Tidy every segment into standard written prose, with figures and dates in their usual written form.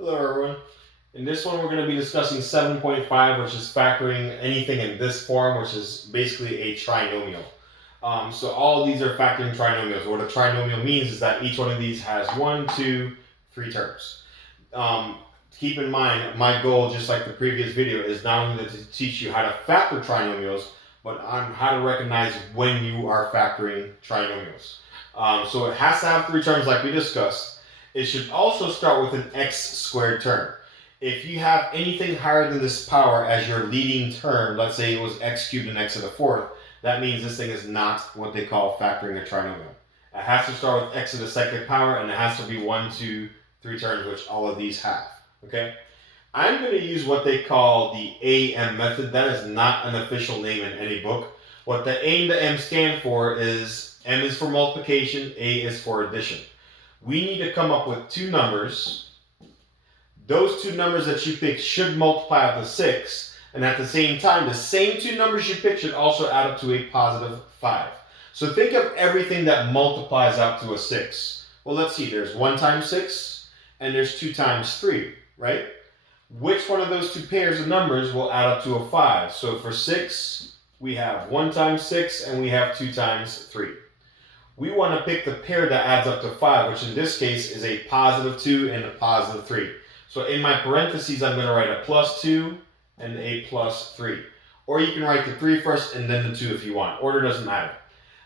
Hello everyone. In this one we're going to be discussing 7.5, which is factoring anything in this form, which is basically a trinomial. So all of these are factoring trinomials. What a trinomial means is that each one of these has one, two, three terms. Um, Keep in mind, my goal, just like the previous video, is not only to teach you how to factor trinomials, but on how to recognize when you are factoring trinomials. So it has to have three terms like we discussed. It should also start with an x squared term. If you have anything higher than this power as your leading term, let's say it was x cubed and x to the fourth, that means this thing is not what they call factoring a trinomial. It has to start with x to the second power, and it has to be one, two, three terms, which all of these have. Okay? I'm going to use what they call the AM method. That is not an official name in any book. What the A and the M stand for is M is for multiplication, A is for addition. We need to come up with two numbers. Those two numbers that you pick should multiply out to 6. And at the same time, the same two numbers you pick should also add up to a positive 5. So think of everything that multiplies out to a 6. Well, let's see. There's 1 times 6, and there's 2 times 3, right? Which one of those two pairs of numbers will add up to a 5? So for 6, we have 1 times 6, and we have 2 times 3. We want to pick the pair that adds up to 5, which in this case is a positive 2 and a positive 3. So in my parentheses, I'm going to write a plus 2 and a plus 3. Or you can write the 3 first and then the 2 if you want. Order doesn't matter.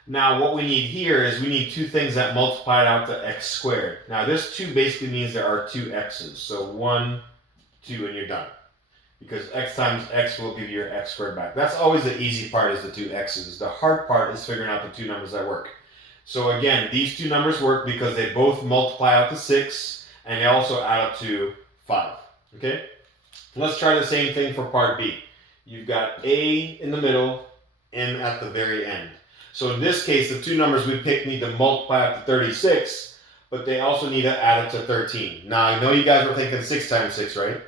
Now what we need here is we need two things that multiply out to x squared. Now this 2 basically means there are two x's. So 1, 2, and you're done. Because x times x will give you your x squared back. That's always the easy part, is the two x's. The hard part is figuring out the two numbers that work. So again, these two numbers work because they both multiply out to 6 and they also add up to 5. Okay? Let's try the same thing for part B. You've got A in the middle, M at the very end. So in this case, the two numbers we picked need to multiply out to 36, but they also need to add up to 13. Now, I know you guys were thinking 6 times 6, right?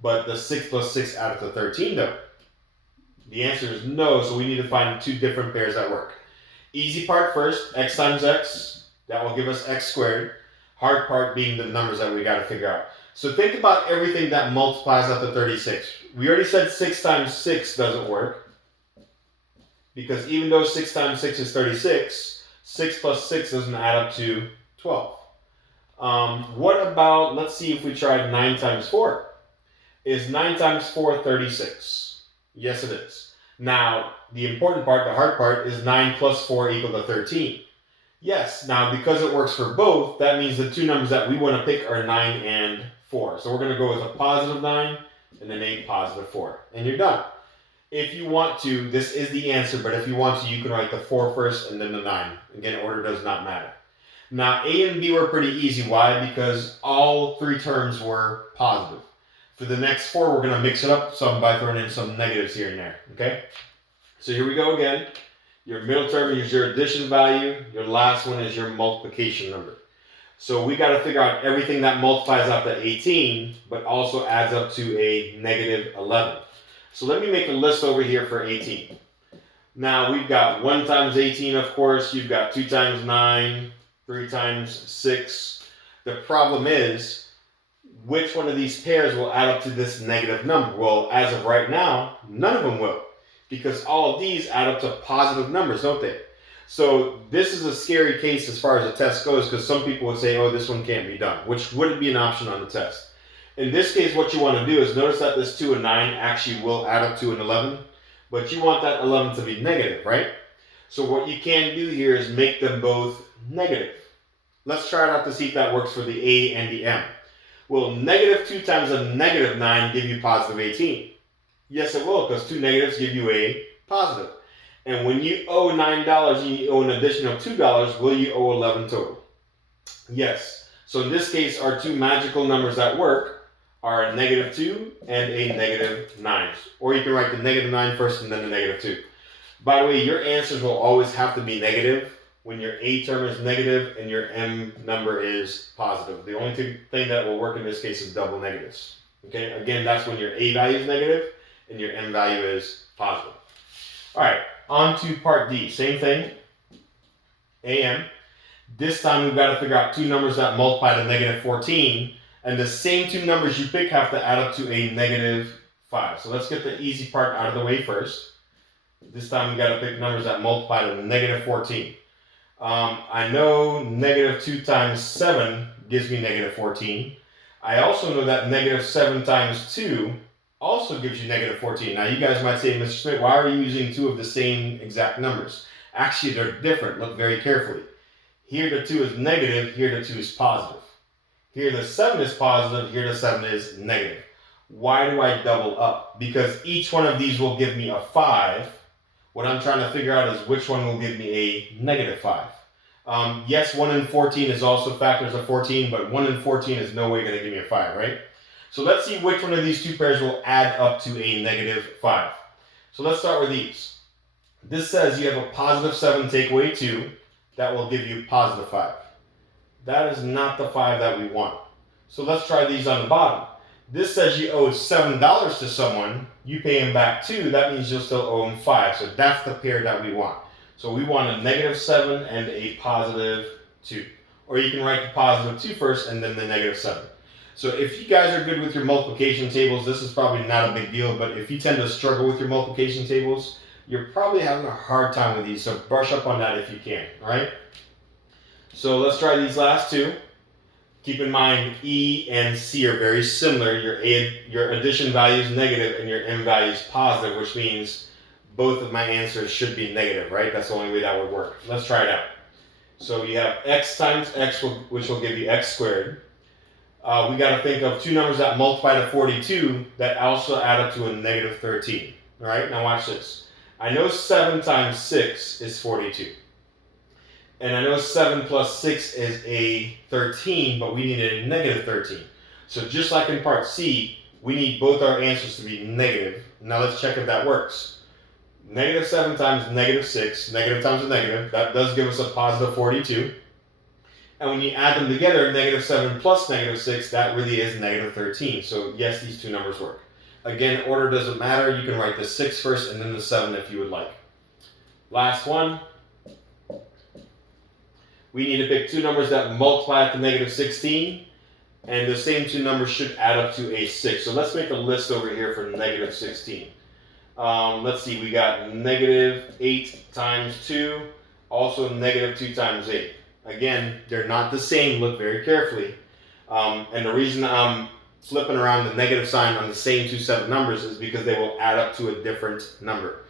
But the 6 plus 6 add up to 13, though. The answer is no, so we need to find two different pairs that work. Easy part first, x times x, that will give us x squared. Hard part being the numbers that we got to figure out. So think about everything that multiplies out to 36. We already said 6 times 6 doesn't work. Because even though 6 times 6 is 36, 6 plus 6 doesn't add up to 12. What about, let's see if we tried 9 times 4. Is 9 times 4 36? Yes, it is. Now, the important part, the hard part, is 9 plus 4 equal to 13. Yes, now because it works for both, that means the two numbers that we want to pick are 9 and 4. So we're going to go with a positive 9 and then a positive 4. And you're done. If you want to, this is the answer, but if you want to, you can write the 4 first and then the 9. Again, order does not matter. Now, A and B were pretty easy. Why? Because all three terms were positive. For the next 4, we're going to mix it up some by throwing in some negatives here and there. Okay? So here we go again. Your middle term is your addition value. Your last one is your multiplication number. So we got to figure out everything that multiplies out to 18, but also adds up to a negative 11. So let me make a list over here for 18. Now we've got 1 times 18, of course. You've got 2 times 9, 3 times 6. The problem is, which one of these pairs will add up to this negative number? Well, as of right now, none of them will. Because all of these add up to positive numbers, don't they? So this is a scary case as far as the test goes, because some people would say, oh, this one can't be done, which wouldn't be an option on the test. In this case, what you want to do is notice that this 2 and 9 actually will add up to an 11, but you want that 11 to be negative, right? So what you can do here is make them both negative. Let's try it out to see if that works for the A and the M. Will negative 2 times a negative 9 give you positive 18? Yes, it will, because two negatives give you a positive. And when you owe $9 and you owe an additional $2, will you owe 11 total? Yes. So in this case, our two magical numbers that work are a negative 2 and a negative 9. Or you can write the negative 9 first and then the negative 2. By the way, your answers will always have to be negative when your A term is negative and your M number is positive. The only thing that will work in this case is double negatives. Okay, again, that's when your A value is negative and your M value is positive. All right, on to part D. Same thing, AM. This time we've got to figure out two numbers that multiply to negative 14 And the same two numbers you pick have to add up to a negative 5. So let's get the easy part out of the way first. This time we got to pick numbers that multiply to negative 14. I know negative 2 times 7 gives me negative 14. I also know that negative 7 times 2 also gives you negative 14. Now you guys might say, Mr. Smith, why are you using two of the same exact numbers? Actually, they're different. Look very carefully. Here the 2 is negative, here the 2 is positive. Here the 7 is positive, here the 7 is negative. Why do I double up? Because each one of these will give me a 5. What I'm trying to figure out is which one will give me a negative 5. Yes, 1 in 14 is also factors of 14, but 1 in 14 is no way going to give me a 5, right? So let's see which one of these two pairs will add up to a negative 5. So let's start with these. This says you have a positive 7 take away 2. That will give you positive 5. That is not the 5 that we want. So let's try these on the bottom. This says you owe $7 to someone. You pay him back 2. That means you'll still owe him 5. So that's the pair that we want. So we want a negative 7 and a positive 2. Or you can write the positive 2 first and then the negative 7. So if you guys are good with your multiplication tables, this is probably not a big deal. But if you tend to struggle with your multiplication tables, you're probably having a hard time with these. So brush up on that if you can. All right? So let's try these last two. Keep in mind, E and C are very similar. Your addition value is negative and your M value is positive, which means both of my answers should be negative, right? That's the only way that would work. Let's try it out. So you have x times x, which will give you x squared. We got to think of two numbers that multiply to 42 that also add up to a negative 13. All right, now watch this. I know 7 times 6 is 42. And I know 7 plus 6 is a 13, but we need a negative 13. So just like in part C, we need both our answers to be negative. Now let's check if that works. Negative 7 times negative 6, negative times a negative, that does give us a positive 42. And when you add them together, negative 7 plus negative 6, that really is negative 13. So yes, these two numbers work. Again, order doesn't matter. You can write the 6 first and then the 7 if you would like. Last one. We need to pick two numbers that multiply to negative 16. And the same two numbers should add up to a 6. So let's make a list over here for negative 16. Let's see, we got negative 8 times 2, also negative 2 times 8. Again, they're not the same, look very carefully. And the reason I'm flipping around the negative sign on the same two set of numbers is because they will add up to a different number.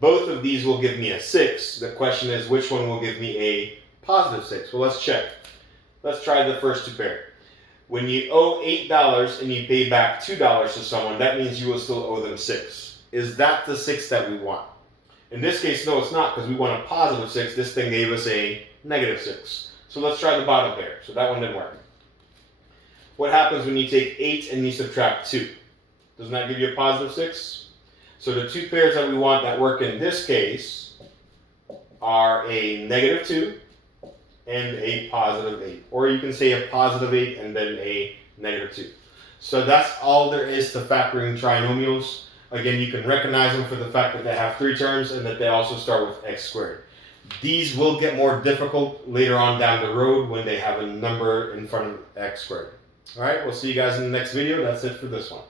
Both of these will give me a 6. The question is, which one will give me a positive 6? Well, let's check. Let's try the first two pair. When you owe $8 and you pay back $2 to someone, that means you will still owe them 6. Is that the 6 that we want? In this case, no, it's not, because we want a positive 6. This thing gave us a negative 6. So let's try the bottom pair. So that one didn't work. What happens when you take 8 and you subtract 2? Doesn't that give you a positive 6? So the two pairs that we want that work in this case are a negative 2 and a positive 8. Or you can say a positive 8 and then a negative 2. So that's all there is to factoring trinomials. Again, you can recognize them for the fact that they have 3 terms and that they also start with x squared. These will get more difficult later on down the road when they have a number in front of x squared. All right, we'll see you guys in the next video. That's it for this one.